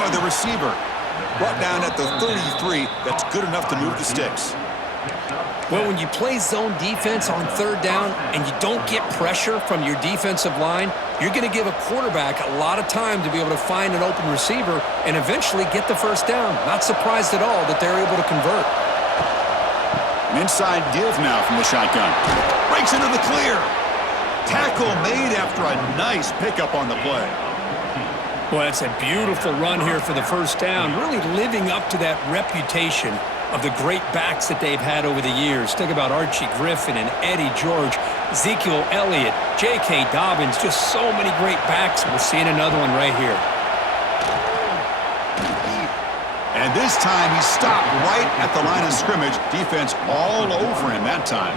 by the receiver. Brought down at the 33. That's good enough to move the sticks. Well, when you play zone defense on third down and you don't get pressure from your defensive line, you're going to give a quarterback a lot of time to be able to find an open receiver and eventually get the first down. Not surprised at all that they're able to convert. An inside give now from the shotgun. Breaks into the clear. Tackle made after a nice pickup on the play. Well, it's a beautiful run here for the first down, really living up to that reputation of the great backs that they've had over the years. Think about Archie Griffin and Eddie George, Ezekiel Elliott, J.K. Dobbins, just so many great backs. We're seeing another one right here. And this time he stopped right at the line of scrimmage. Defense all over him that time.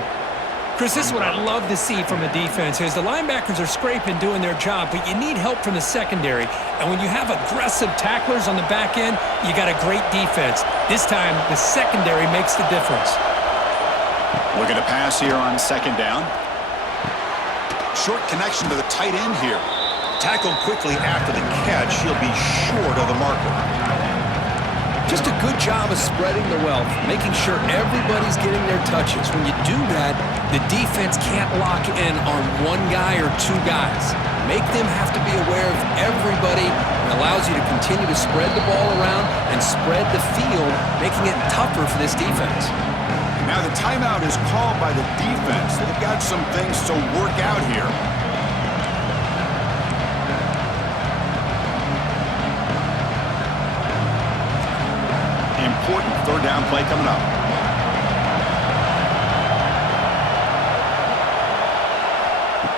Chris, this is what I love to see from a defense is the linebackers are scraping, doing their job, but you need help from the secondary. And when you have aggressive tacklers on the back end, you got a great defense. This time, the secondary makes the difference. Looking to pass here on second down. Short connection to the tight end here. Tackled quickly after the catch. He'll be short of the marker. Just a good job of spreading the wealth, making sure everybody's getting their touches. When you do that, the defense can't lock in on one guy or two guys. Make them have to be aware of everybody and allows you to continue to spread the ball around and spread the field, making it tougher for this defense. Now the timeout is called by the defense. They've got some things to work out here. Important third down play coming up.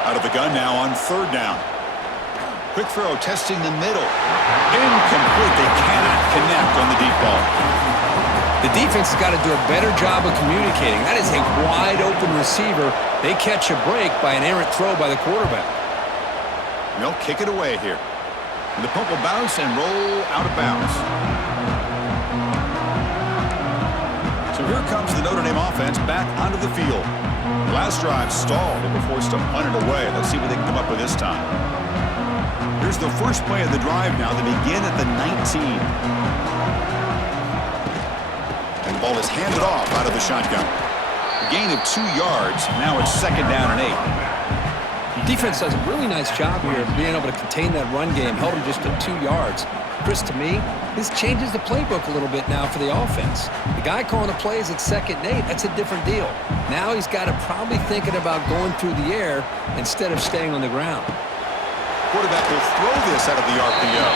Out of the gun now on third down. Quick throw testing the middle. Incomplete. They cannot connect on the deep ball. The defense has got to do a better job of communicating. That is a wide open receiver. They catch a break by an errant throw by the quarterback. They'll kick it away here. And the pump will bounce and roll out of bounds. So here comes the Notre Dame offense back onto the field. The last drive stalled and were forced to punt it away. Let's see what they can come up with this time. Here's the first play of the drive now. They begin at the 19. And the ball is handed off out of the shotgun. A gain of 2 yards. Now it's second down and 8. Defense does a really nice job here of being able to contain that run game, held them just to 2 yards. Chris, to me, this changes the playbook a little bit now for the offense. The guy calling the plays at 2nd and 8, that's a different deal. Now he's got to probably thinking about going through the air instead of staying on the ground. Quarterback will throw this out of the RPO.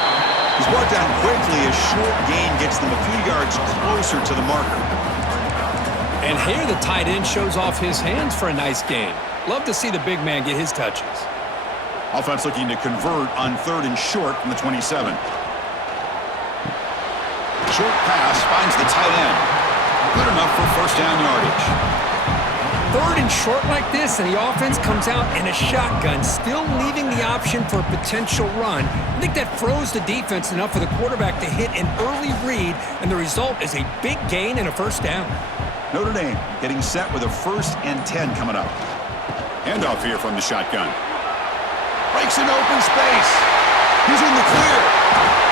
He's brought down quickly. A short gain gets them a few yards closer to the marker. And here the tight end shows off his hands for a nice gain. Love to see the big man get his touches. Offense looking to convert on third and short from the 27. Short pass finds the tight end. Good enough for first down yardage. Third and short like this, and the offense comes out in a shotgun, still leaving the option for a potential run. I think that froze the defense enough for the quarterback to hit an early read, and the result is a big gain and a first down. Notre Dame getting set with a 1st and 10 coming up. Handoff here from the shotgun. Breaks into open space. He's in the clear.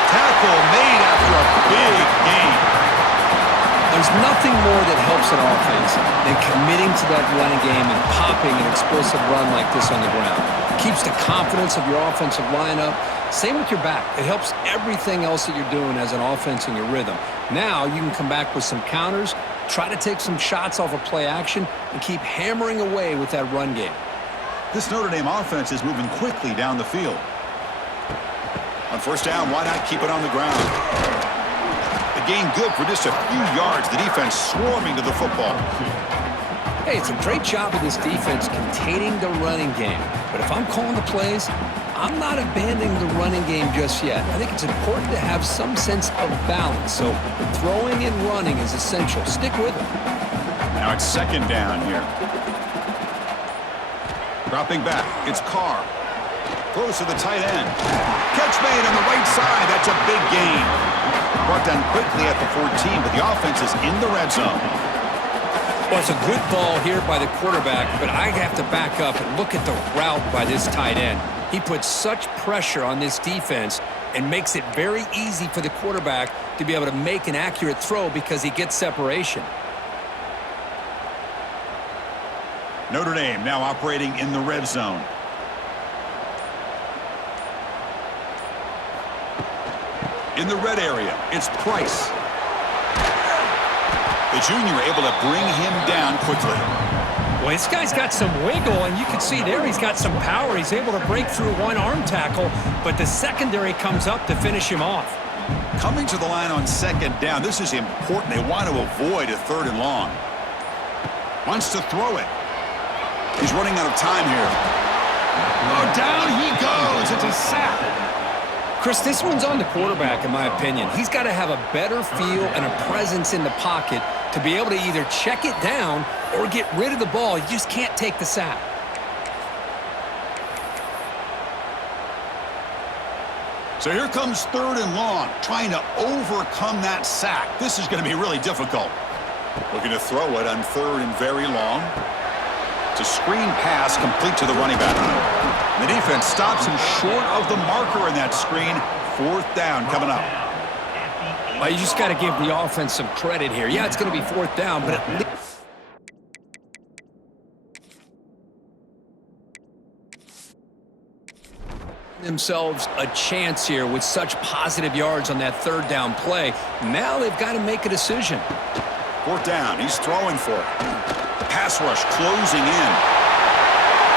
Tackle made after a big gain. There's nothing more that helps an offense than committing to that running game and popping an explosive run like this on the ground. Keeps the confidence of your offensive lineup. Same with your back. It helps everything else that you're doing as an offense in your rhythm. Now you can come back with some counters, try to take some shots off of play action, and keep hammering away with that run game. This Notre Dame offense is moving quickly down the field. On first down, why not keep it on the ground? The gain good for just a few yards. The defense swarming to the football. Hey, it's a great job of this defense containing the running game. But if I'm calling the plays, I'm not abandoning the running game just yet. I think it's important to have some sense of balance. So throwing and running is essential. Stick with it. Now it's second down here. Dropping back, it's Carr. Close to the tight end. Catch made on the right side. That's a big gain. Brought down quickly at the 14, but the offense is in the red zone. Well, it's a good ball here by the quarterback, but I have to back up and look at the route by this tight end. He put such pressure on this defense and makes it very easy for the quarterback to be able to make an accurate throw because he gets separation. Notre Dame now operating in the red zone. In the red area, it's Price. The junior able to bring him down quickly. Well, this guy's got some wiggle, and you can see there he's got some power. He's able to break through one arm tackle, but the secondary comes up to finish him off. Coming to the line on second down, this is important. They want to avoid a 3rd and long. Wants to throw it. He's running out of time here. Oh, down he goes. It's a sack. Chris, this one's on the quarterback, in my opinion. He's got to have a better feel and a presence in the pocket to be able to either check it down or get rid of the ball. You just can't take the sack. So here comes 3rd and long, trying to overcome that sack. This is going to be really difficult. Looking to throw it on 3rd and very long. It's a screen pass complete to the running back. The defense stops him short of the marker in that screen. 4th down coming up. Well, you just got to give the offense some credit here. Yeah, it's going to be 4th down, but at least themselves a chance here with such positive yards on that 3rd down play. Now they've got to make a decision. 4th down. He's throwing for it. Pass rush closing in.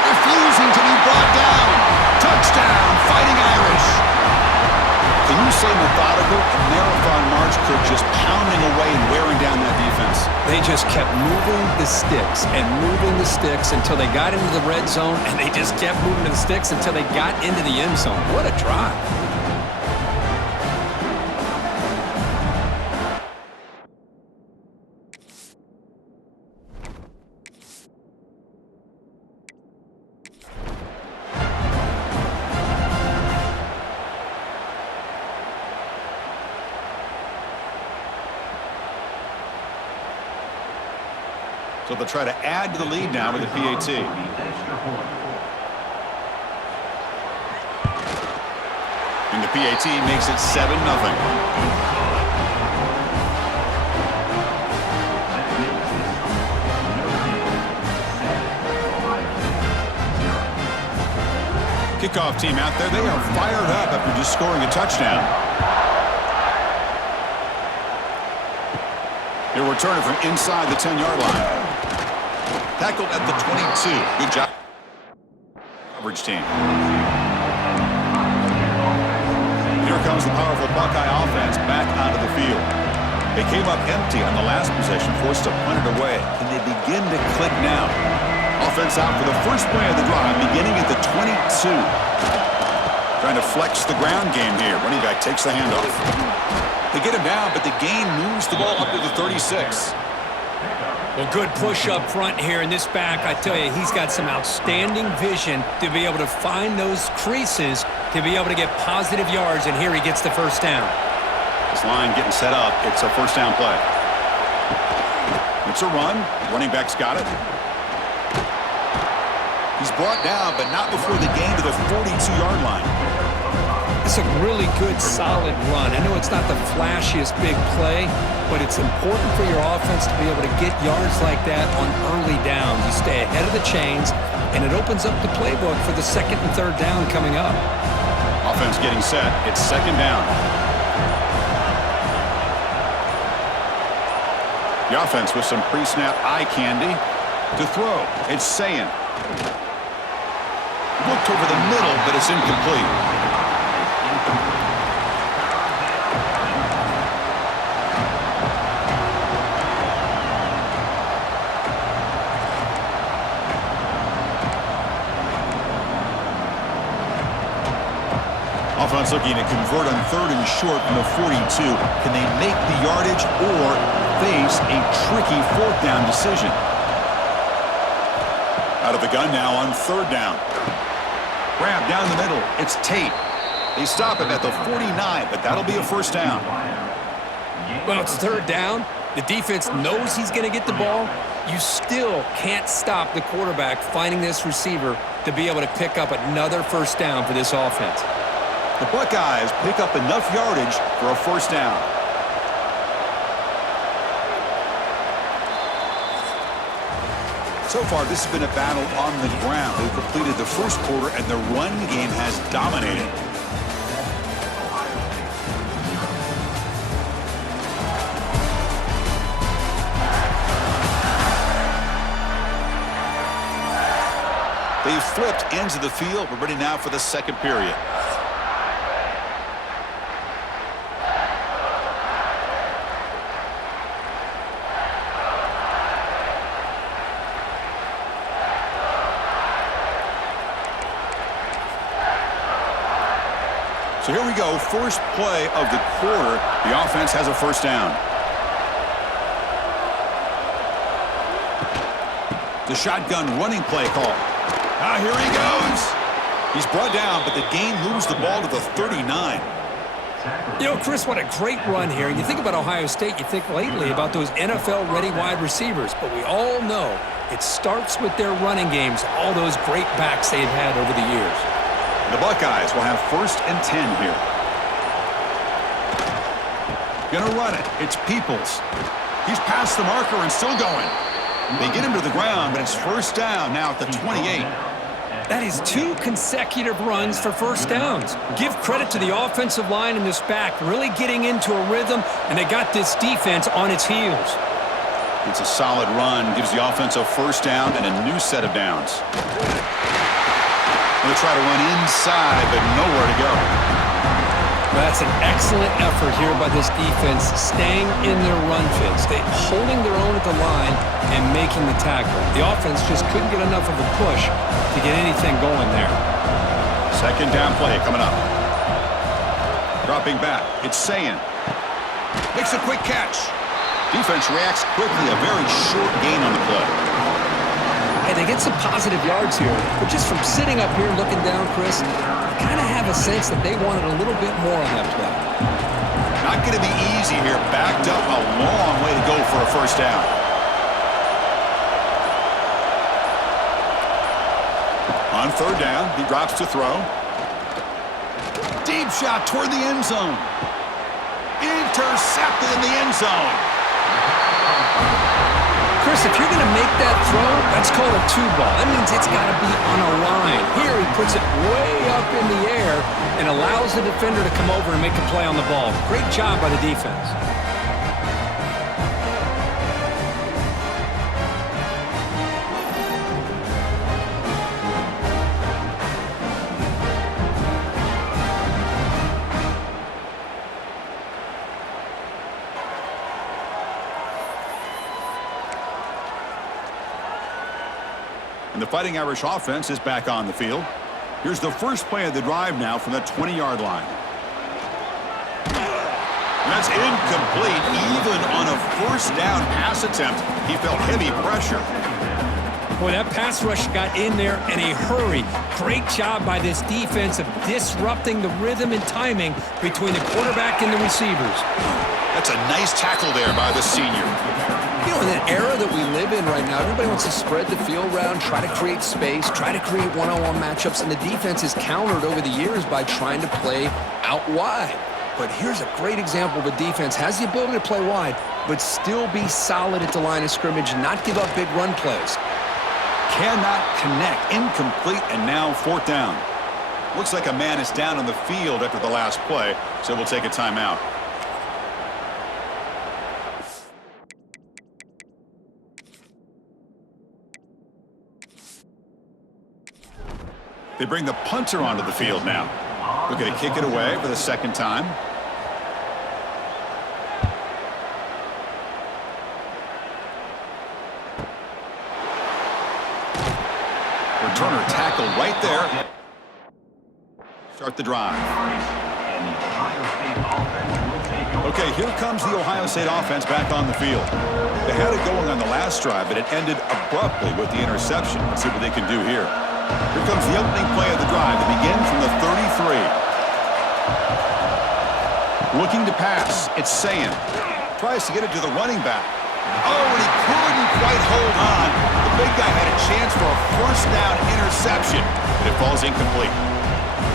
Refusing to be brought down. Touchdown, Fighting Irish. Can you say methodical? A marathon march, Kirk, just pounding away and wearing down that defense. They just kept moving the sticks and moving the sticks until they got into the red zone, and they just kept moving the sticks until they got into the end zone. What a drive. So they'll try to add to the lead now with the PAT. And the PAT makes it 7-0. Kickoff team out there. They are fired up after just scoring a touchdown. They'll return it from inside the 10-yard line. Tackled at the 22. Good job. Coverage team. Here comes the powerful Buckeye offense back onto the field. They came up empty on the last possession, forced to punt it away. Can they begin to click now? Offense out for the first play of the drive, beginning at the 22. Trying to flex the ground game here. Running back takes the handoff. They get him down, but the gain moves the ball up to the 36. Well, good push up front here in this back. I tell you, he's got some outstanding vision to be able to find those creases to be able to get positive yards, and here he gets the 1st down. This line getting set up. It's a 1st down play. It's a run. Running back's got it. He's brought down, but not before the gain to the 42-yard line. It's a really good, solid run. I know it's not the flashiest big play, but it's important for your offense to be able to get yards like that on early downs. You stay ahead of the chains, and it opens up the playbook for the 2nd and 3rd down coming up. Offense getting set. It's 2nd down. The offense with some pre-snap eye candy to throw. It's Sayin. Looked over the middle, but it's incomplete. Offense looking to convert on 3rd and short from the 42. Can they make the yardage or face a tricky 4th down decision? Out of the gun now on 3rd down. Grab down the middle. It's Tate. They stop him at the 49, but that'll be a 1st down. Well, it's 3rd down. The defense knows he's going to get the ball. You still can't stop the quarterback finding this receiver to be able to pick up another 1st down for this offense. The Buckeyes pick up enough yardage for a first down. So far, this has been a battle on the ground. They've completed the first quarter, and the run game has dominated. They've flipped ends of the field. We're ready now for the second period. So here we go, first play of the quarter. The offense has a first down. The shotgun running play call. Here he goes. He's brought down, but the game moves the ball to the 39. You know, Chris, what a great run here. You think about Ohio State, you think lately about those NFL-ready wide receivers, but we all know it starts with their running games, all those great backs they've had over the years. The Buckeyes will have first and 10 here. Gonna run it. It's Peoples. He's past the marker and still going. They get him to the ground, but it's first down now at the 28. That is 2 consecutive runs for first downs. Give credit to the offensive line and this back really getting into a rhythm, and they got this defense on its heels. It's a solid run. Gives the offense a first down and a new set of downs. Going to try to run inside, but nowhere to go. That's an excellent effort here by this defense, staying in their run fits. They holding their own at the line and making the tackle. The offense just couldn't get enough of a push to get anything going there. Second down play coming up. Dropping back. It's Sayin. Makes a quick catch. Defense reacts quickly. A very short gain on the play. Hey, they get some positive yards here, but just from sitting up here looking down, Chris, I kind of have a sense that they wanted a little bit more on that play. Not going to be easy here. Backed up, a long way to go for a first down. On third down, he drops to throw. Deep shot toward the end zone. Intercepted in the end zone. Chris, if you're going to make that throw, that's called a two-ball. That means it's got to be on a line. Here, he puts it way up in the air and allows the defender to come over and make a play on the ball. Great job by the defense. And the Fighting Irish offense is back on the field. Here's the first play of the drive now from the 20-yard line. That's incomplete. Even on a first down pass attempt, he felt heavy pressure. Boy, that pass rush got in there in a hurry. Great job by this defense of disrupting the rhythm and timing between the quarterback and the receivers. That's a nice tackle there by the senior. You know, in that era that we live in right now, everybody wants to spread the field around, try to create space, try to create one-on-one matchups, and the defense is countered over the years by trying to play out wide. But here's a great example of a defense has the ability to play wide, but still be solid at the line of scrimmage and not give up big run plays. Cannot connect. Incomplete, and now fourth down. Looks like a man is down on the field after the last play, so we'll take a timeout. They bring the punter onto the field now. Looking to kick it away for the second time. Returner tackled right there. Start the drive. Okay, here comes the Ohio State offense back on the field. They had it going on the last drive, but it ended abruptly with the interception. Let's see what they can do here. Here comes the opening play of the drive. They begin from the 33. Looking to pass. It's Sayin. Tries to get it to the running back. Oh, and he couldn't quite hold on. The big guy had a chance for a first down interception, but it falls incomplete.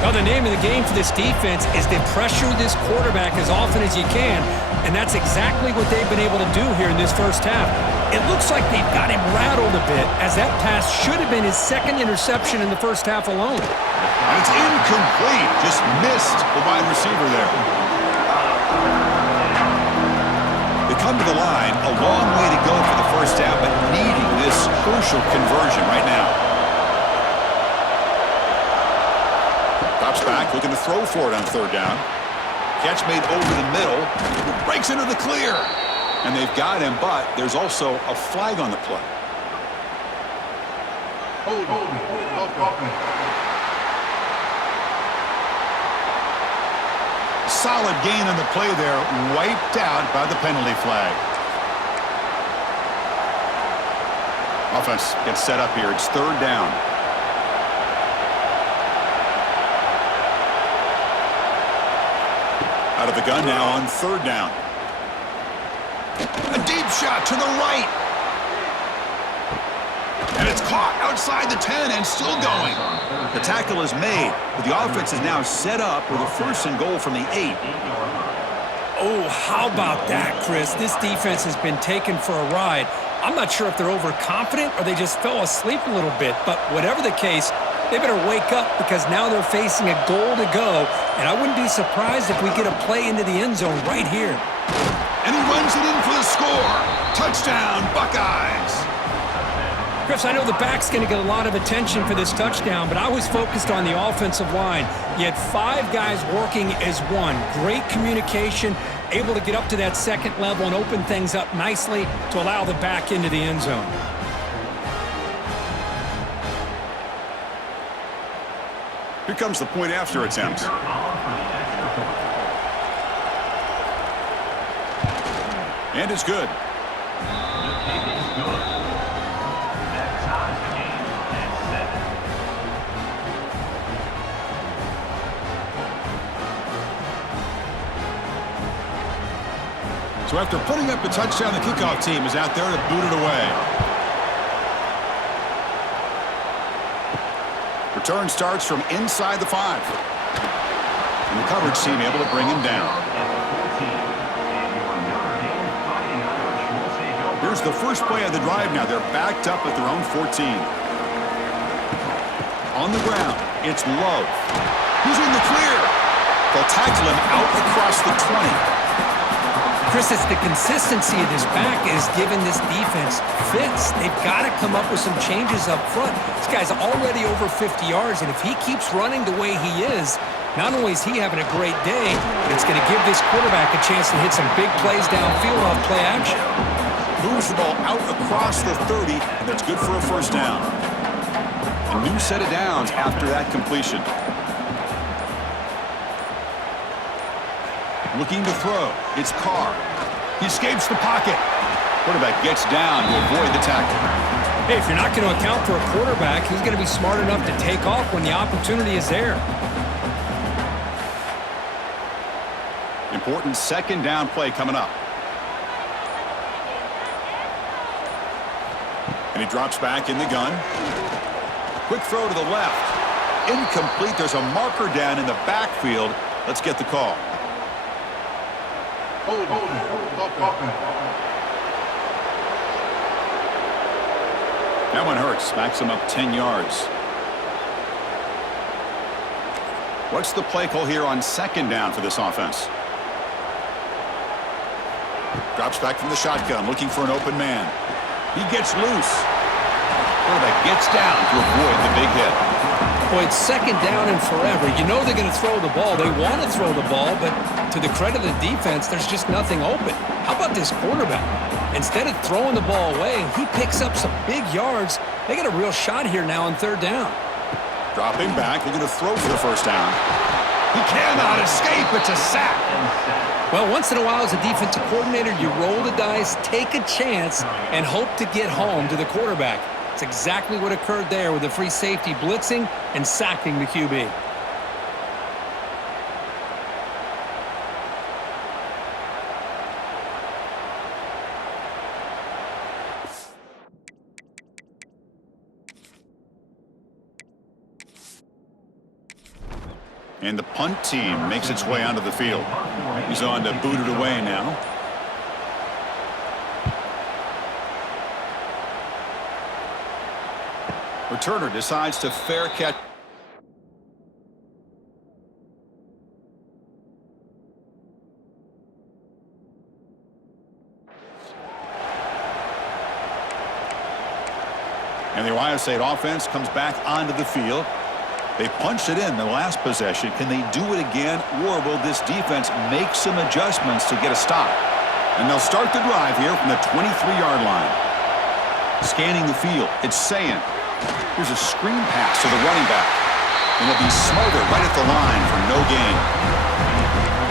Well, the name of the game for this defense is to pressure this quarterback as often as you can, and that's exactly what they've been able to do here in this first half. It looks like they've got him rattled a bit, as that pass should have been his second interception in the first half alone. And it's incomplete. Just missed the wide receiver there. They come to the line, a long way to go for the first half, but needing this crucial conversion right now. Drops back, looking to throw for it on third down. Catch made over the middle. Breaks into the clear. And they've got him, but there's also a flag on the play. Solid gain on the play there, wiped out by the penalty flag. Offense gets set up here. It's third down. Out of the gun now on third down. A deep shot to the right. And it's caught outside the 10 and still going. The tackle is made, but the offense is now set up with a first and goal from the 8. Oh, how about that, Chris? This defense has been taken for a ride. I'm not sure if they're overconfident or they just fell asleep a little bit, but whatever the case, they better wake up because now they're facing a goal to go, and I wouldn't be surprised if we get a play into the end zone right here. And he runs it in for the score. Touchdown, Buckeyes. Chris, I know the back's going to get a lot of attention for this touchdown, but I was focused on the offensive line. You had 5 guys working as one. Great communication, able to get up to that second level and open things up nicely to allow the back into the end zone. Here comes the point after attempt. And it's good. So after putting up a touchdown, the kickoff team is out there to boot it away. Return starts from inside the 5. And the coverage team able to bring him down. Here's the first play of the drive now. They're backed up at their own 14. On the ground, it's Love. He's in the clear. They'll tackle him out across the 20. Chris, it's the consistency of this back is giving this defense fits. They've got to come up with some changes up front. This guy's already over 50 yards, and if he keeps running the way he is, not only is he having a great day, but it's going to give this quarterback a chance to hit some big plays downfield on play action. Moves the ball out across the 30, and that's good for a first down. A new set of downs after that completion. Looking to throw. It's Carr. He escapes the pocket. Quarterback gets down to avoid the tackle. Hey, if you're not going to account for a quarterback, he's going to be smart enough to take off when the opportunity is there. Important second down play coming up. And he drops back in the gun. Quick throw to the left. Incomplete. There's a marker down in the backfield. Let's get the call. That one hurts. Backs him up 10 yards. What's the play call here on second down for this offense? Drops back from the shotgun, looking for an open man. He gets loose. Quarterback gets down to avoid the big hit. Boy, it's second down and forever. You know they're going to throw the ball. They want to throw the ball, but to the credit of the defense, there's just nothing open. How about this quarterback? Instead of throwing the ball away, he picks up some big yards. They got a real shot here now on third down. Dropping back, looking to throw for the first down. He cannot escape. It's a sack. Well, once in a while as a defensive coordinator, you roll the dice, take a chance, and hope to get home to the quarterback. It's exactly what occurred there with the free safety blitzing and sacking the QB. And the punt team makes its way onto the field. He's on to boot it away now. Returner decides to fair catch. And the Ohio State offense comes back onto the field. They punched it in the last possession. Can they do it again, or will this defense make some adjustments to get a stop? And they'll start the drive here from the 23-yard line. Scanning the field, it's saying, here's a screen pass to the running back. And it'll be smothered right at the line for no gain.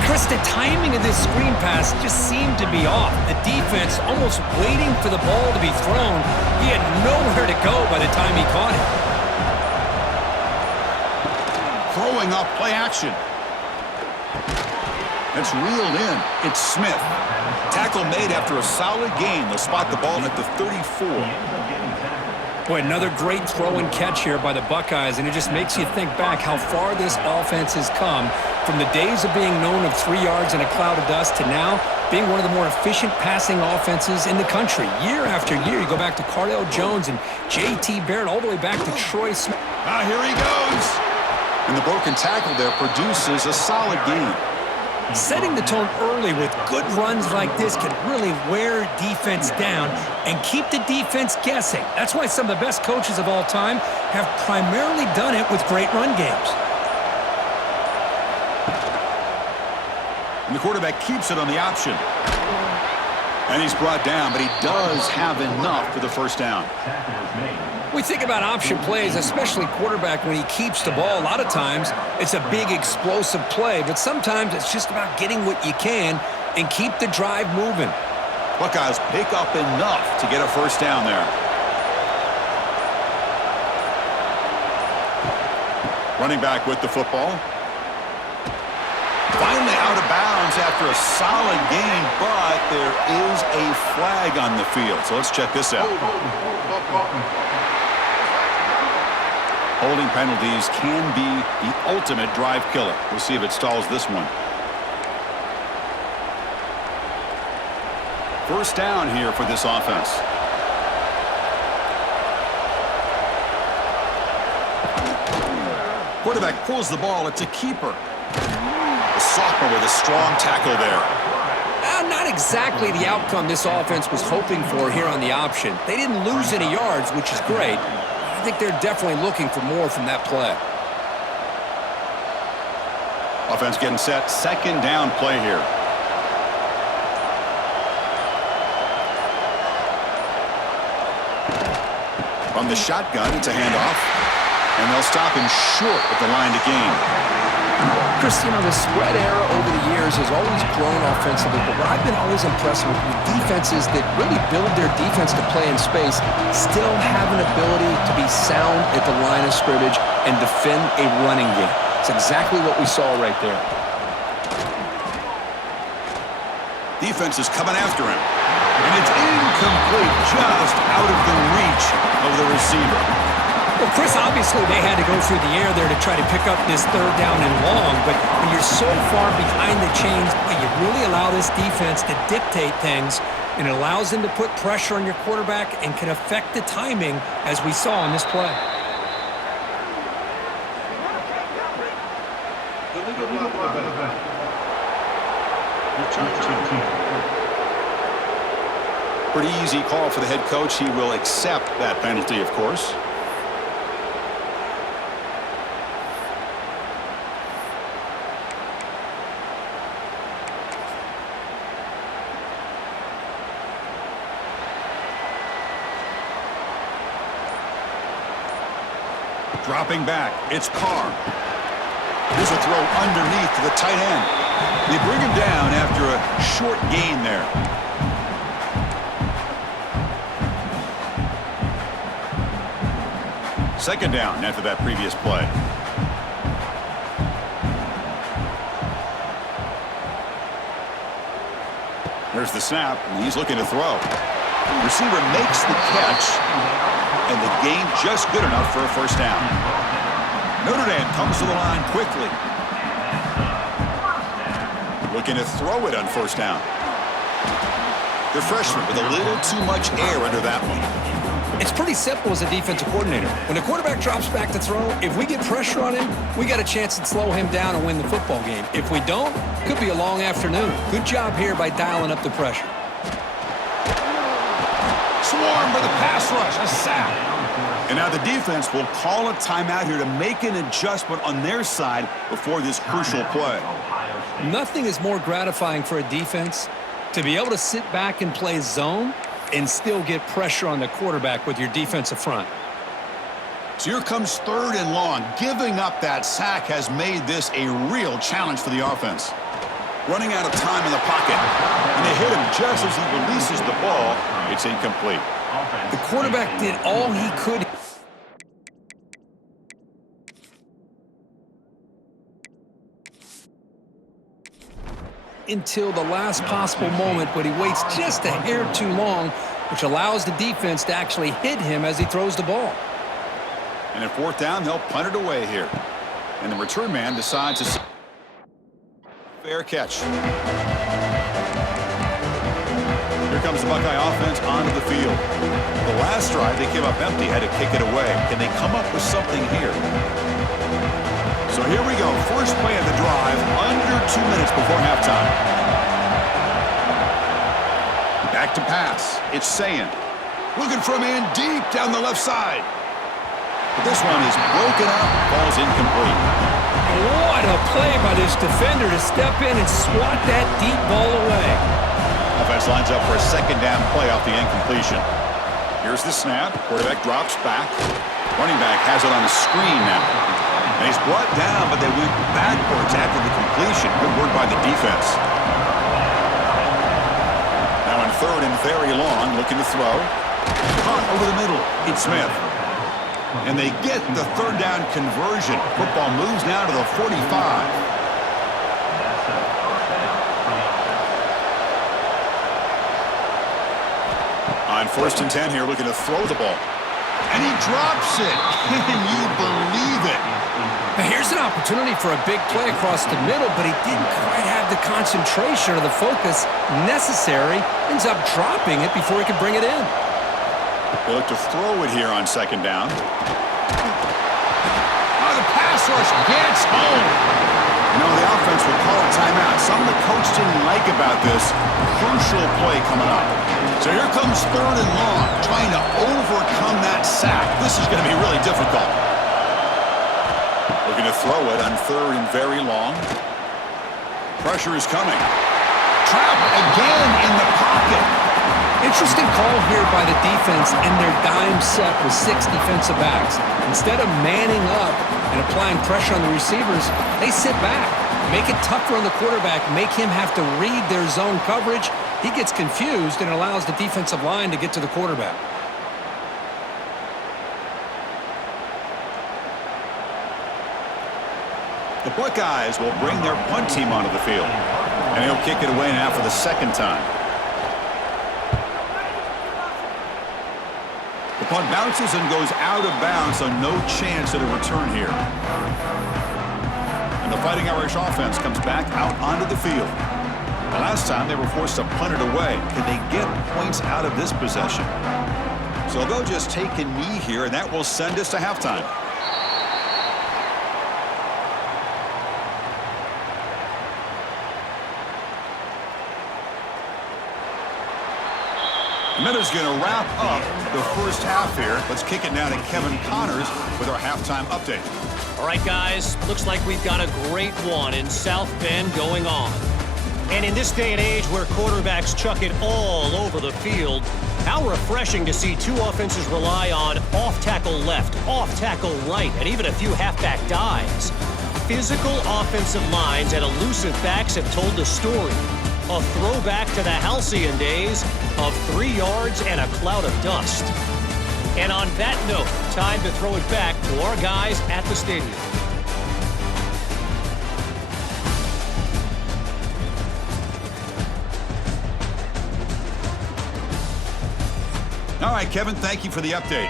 Chris, the timing of this screen pass just seemed to be off. The defense almost waiting for the ball to be thrown. He had nowhere to go by the time he caught it. Throwing off play action. It's reeled in. It's Smith. Tackle made after a solid gain. They'll spot the ball at the 34. Boy, another great throw and catch here by the Buckeyes, and it just makes you think back how far this offense has come from the days of being known of 3 yards in a cloud of dust to now being one of the more efficient passing offenses in the country. Year after year, you go back to Cardale Jones and J.T. Barrett all the way back to Troy Smith. Here he goes. And the broken tackle there produces a solid gain. Setting the tone early with good runs like this can really wear defense down and keep the defense guessing. That's why some of the best coaches of all time have primarily done it with great run games. And the quarterback keeps it on the option. And he's brought down, but he does have enough for the first down. We think about option plays, especially quarterback when he keeps the ball. A lot of times it's a big explosive play, but sometimes it's just about getting what you can and keep the drive moving. Buckeyes pick up enough to get a first down there. Running back with the football. Finally out of bounds after a solid gain, but there is a flag on the field. So let's check this out. Holding penalties can be the ultimate drive killer. We'll see if it stalls this one. First down here for this offense. Quarterback pulls the ball. It's a keeper. The sophomore with a strong tackle there. Not exactly the outcome this offense was hoping for here on the option. They didn't lose any yards, which is great. I think they're definitely looking for more from that play. Offense getting set. Second down play here. From the shotgun, it's a handoff. And they'll stop him short at the line to gain. Chris, you know, the spread era over the years has always grown offensively, but what I've been always impressed with defenses that really build their defense to play in space still have an ability to be sound at the line of scrimmage and defend a running game. It's exactly what we saw right there. Defense is coming after him. And it's incomplete, just out of the reach of the receiver. Well, Chris, obviously they had to go through the air there to try to pick up this third down and long, but when you're so far behind the chains, you really allow this defense to dictate things, and it allows them to put pressure on your quarterback and can affect the timing, as we saw in this play. Pretty easy call for the head coach. He will accept that penalty, of course. Dropping back, it's Carr. Here's a throw underneath to the tight end. They bring him down after a short gain there. Second down after that previous play. There's the snap, and he's looking to throw. Receiver makes the catch, and the gain just good enough for a first down. Notre Dame comes to the line quickly. Looking to throw it on first down. The freshman with a little too much air under that one. It's pretty simple as a defensive coordinator. When the quarterback drops back to throw, if we get pressure on him, we got a chance to slow him down and win the football game. If we don't, could be a long afternoon. Good job here by dialing up the pressure. Swarm for the pass rush, a sack. And now the defense will call a timeout here to make an adjustment on their side before this crucial play. Nothing is more gratifying for a defense to be able to sit back and play zone and still get pressure on the quarterback with your defensive front. So here comes 3rd and long. Giving up that sack has made this a real challenge for the offense. Running out of time in the pocket. And they hit him just as he releases the ball. It's incomplete. The quarterback did all he could until the last possible moment, but he waits just a hair too long, which allows the defense to actually hit him as he throws the ball. And at 4th down, they'll punt it away here. And the return man decides to... Fair catch. Here comes the Buckeye offense onto the field. The last drive, they came up empty, had to kick it away. Can they come up with something here? So here we go. First play of the drive, under 2 minutes before halftime. Back to pass. It's Sayin. Looking for a man deep down the left side. But this one is broken up, falls incomplete. What a play by this defender to step in and swat that deep ball away. Offense lines up for a 2nd down play off the incompletion. Here's the snap. Quarterback drops back. Running back has it on the screen now. And he's brought down, but they went backwards after the completion. Good work by the defense. Now on 3rd and very long, looking to throw. Caught over the middle. It's Smith. And they get the 3rd down conversion. Football moves now to the 45. On 1st and 10 here, looking to throw the ball. And he drops it. Can you believe it? Now here's an opportunity for a big play across the middle, but he didn't quite have the concentration or the focus necessary. Ends up dropping it before he could bring it in. They look to throw it here on 2nd down. Oh, the pass rush gets home. You know, the offense will call a timeout. Something the coach didn't like about this. Crucial play coming up. So here comes 3rd and long, trying to overcome that sack. This is going to be really difficult. Looking to throw it on 3rd and very long. Pressure is coming. Trap again in the pocket. Interesting call here by the defense in their dime set with 6 defensive backs. Instead of manning up and applying pressure on the receivers, they sit back, make it tougher on the quarterback, make him have to read their zone coverage. He gets confused and allows the defensive line to get to the quarterback. The Buckeyes will bring their punt team onto the field. And he'll kick it away now for the 2nd time. The punt bounces and goes out of bounds, so no chance at a return here. And the Fighting Irish offense comes back out onto the field. The last time they were forced to punt it away. Can they get points out of this possession? So they'll just take a knee here, and that will send us to halftime. And that is going to wrap up the first half here. Let's kick it now to Kevin Connors with our halftime update. All right, guys, looks like we've got a great one in South Bend going on. And in this day and age where quarterbacks chuck it all over the field, how refreshing to see 2 offenses rely on off-tackle left, off-tackle right, and even a few halfback dives. Physical offensive lines and elusive backs have told the story. A throwback to the halcyon days of 3 yards and a cloud of dust. And on that note, time to throw it back to our guys at the stadium. All right, Kevin, thank you for the update.